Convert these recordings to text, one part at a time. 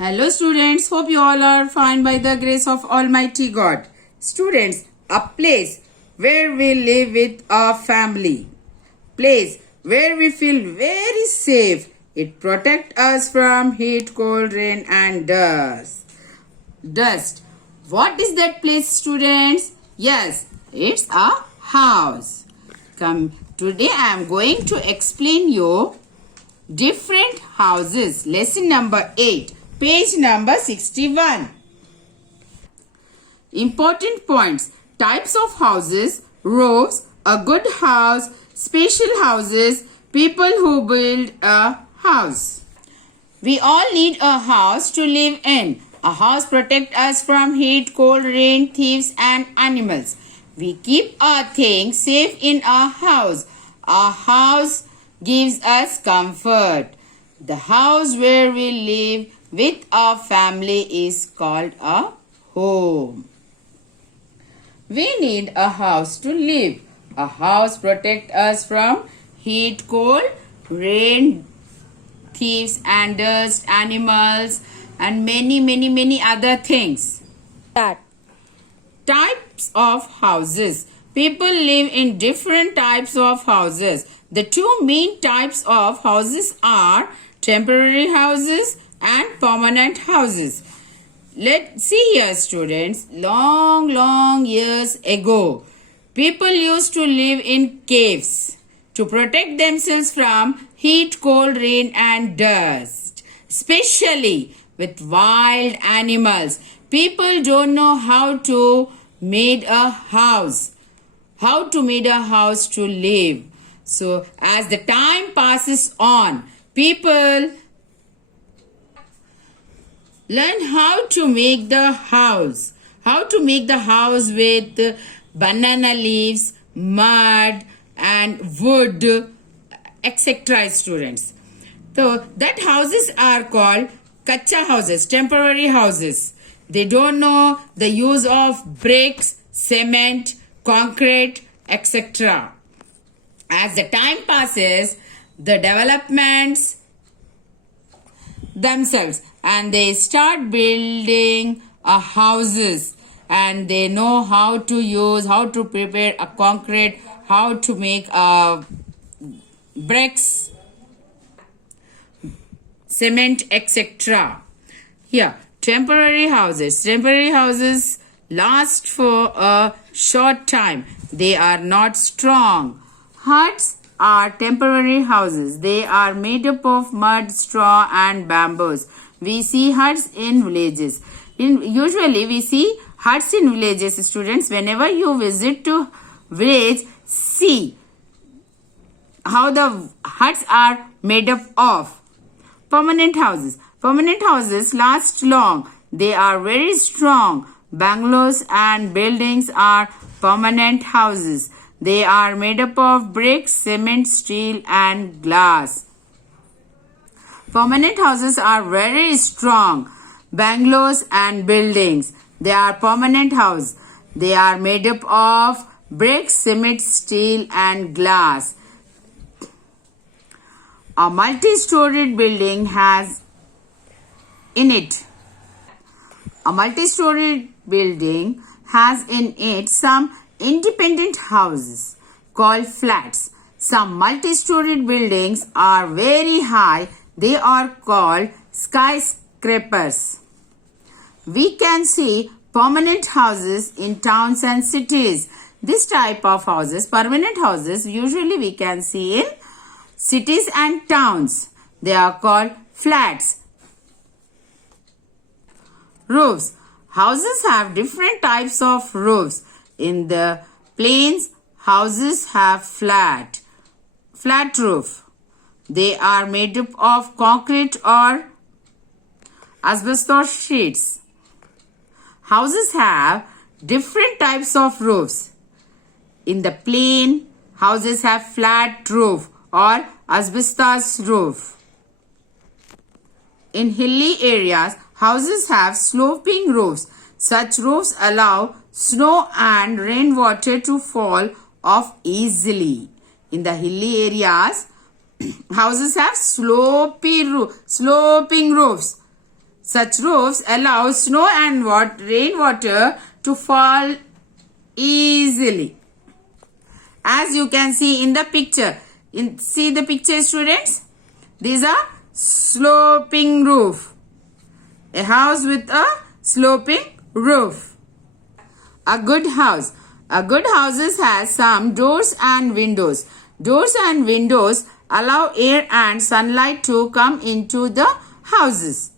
Hello students, hope you all are fine by the grace of Almighty God. Students, a place where we live with our family. Place where we feel very safe. It protects us from heat, cold, rain and dust. What is that place, students? Yes, it's a house. Come, today I am going to explain you different houses. Lesson number 8. Page number 61. Important points. Types of houses, roofs, a good house, special houses, people who build a house. We all need a house to live in. A house protects us from heat, cold, rain, thieves and animals. We keep our things safe in our house. Our house gives us comfort. The house where we live with our family is called a home. We need a house to live. A house protects us from heat, cold, rain, thieves and dust, animals and many other things. Types of houses. People live in different types of houses. The two main types of houses are temporary houses and permanent houses. Let's see here, students. Long years ago, people used to live in caves to protect themselves from heat, cold, rain and dust, especially with wild animals. People don't know how to make a house to live. So as the time passes on, people learn how to make the house. How to make the house with banana leaves, mud and wood, etc. students. So that houses are called kacha houses, temporary houses. They don't know the use of bricks, cement, concrete, etc. As the time passes, the developments themselves and they start building houses and they know how to prepare a concrete, how to make bricks, cement, etc. Here, temporary houses. Temporary houses last for a short time. They are not strong. Huts are temporary houses. They are made up of mud, straw and bamboos. We see huts in villages. Usually we see huts in villages, students. Whenever you visit to village, see how the huts are made up of. Permanent houses. Permanent houses last long. They are very strong. Bungalows and buildings are permanent houses. They are made up of bricks, cement, steel and glass. Permanent houses are very strong. Bungalows and buildings. They are permanent houses. They are made up of bricks, cement, steel and glass. A multi-storied building has in it. A multi-storied building has in it some independent houses called flats. Some multi-storied buildings are very high. They are called skyscrapers. We can see permanent houses in towns and cities. This type of houses, permanent houses, usually we can see in cities and towns. They are called flats. Roofs. Houses have different types of roofs. In the plains, houses have flat roof. They are made up of concrete or asbestos sheets. Houses have different types of roofs. In the plain, houses have flat roof or asbestos roof. In hilly areas, houses have sloping roofs. Such roofs allow snow and rainwater to fall off easily. In the hilly areas, houses have sloping roofs. Such roofs allow snow and rainwater to fall easily. As you can see in the picture. See the picture, students? These are sloping roof. A house with a sloping roof. A good house. A good house has some doors and windows. Doors and windows allow air and sunlight to come into the houses.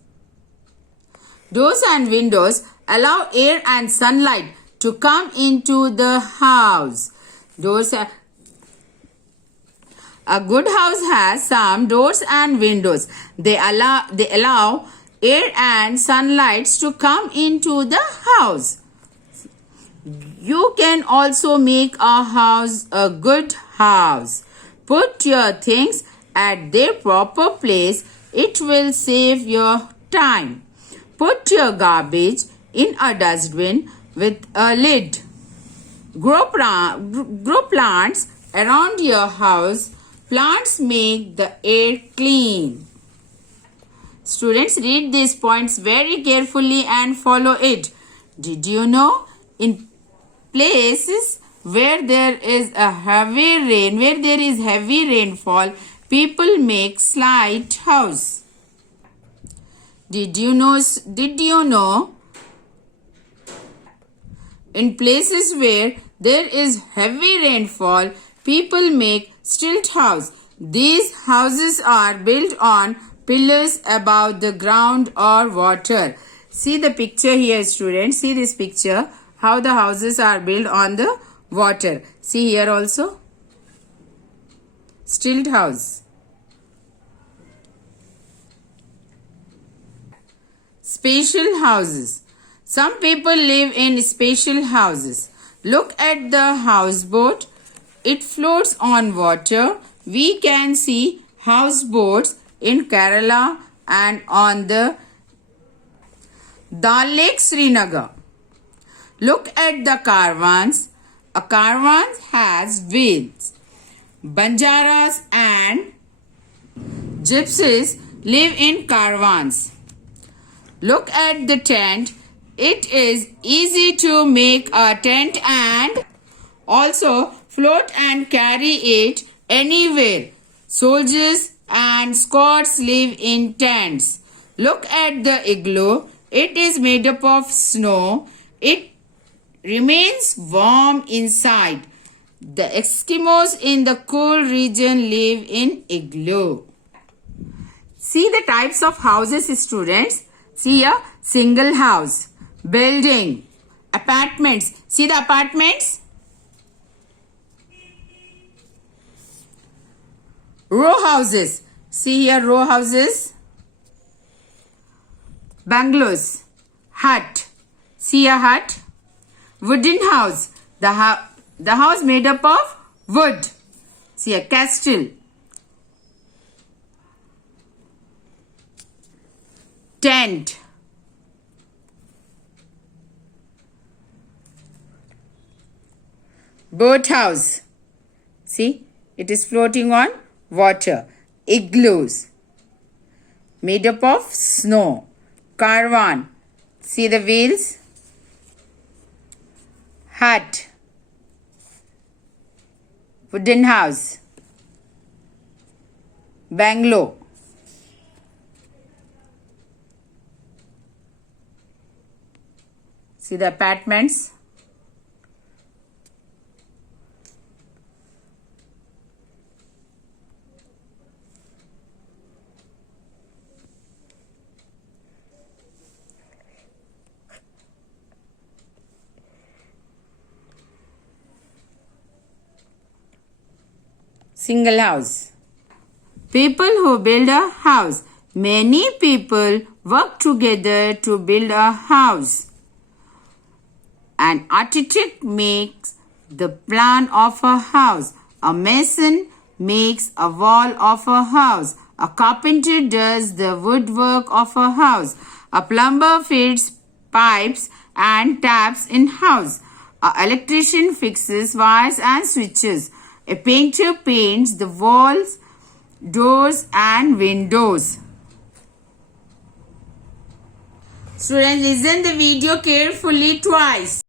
Doors and windows allow air and sunlight to come into the house. A good house has some doors and windows. They allow air and sunlight to come into the house. You can also make a house a good house. Put your things at their proper place. It will save your time. Put your garbage in a dustbin with a lid. Grow plants around your house. Plants make the air clean. Students, read these points very carefully and follow it. Did you know? In places where there is heavy rainfall, people make slide house. Did you know? In places where there is heavy rainfall, people make stilt house. These houses are built on pillars above the ground or water. See the picture here, students. See this picture. How the houses are built on the water. See here also. Stilt house. Spatial houses. Some people live in spatial houses. Look at the houseboat. It floats on water. We can see houseboats in Kerala and on the Dal Lake, Srinagar. Look at the caravans. A caravan has wheels. Banjaras and gypsies live in caravans. Look at the tent. It is easy to make a tent and also float and carry it anywhere. Soldiers and Scots live in tents. Look at the igloo. It is made up of snow. It remains warm inside. The Eskimos in the cool region live in igloo. See the types of houses, students. See a single house, building, apartments. See the apartments? Row houses. See here row houses. Bungalows. Hut. See a hut. Wooden house. The house made up of wood. See a castle. Tent. Boathouse. See, it is floating on water. Igloos. Made up of snow. Caravan. See the wheels. Hut. Wooden house. Bungalow. See the apartments. Single house. People who build a house. Many people work together to build a house. An architect makes the plan of a house. A mason makes a wall of a house. A carpenter does the woodwork of a house. A plumber fits pipes and taps in house. An electrician fixes wires and switches. A painter paints the walls, doors and windows. Students, listen the video carefully twice.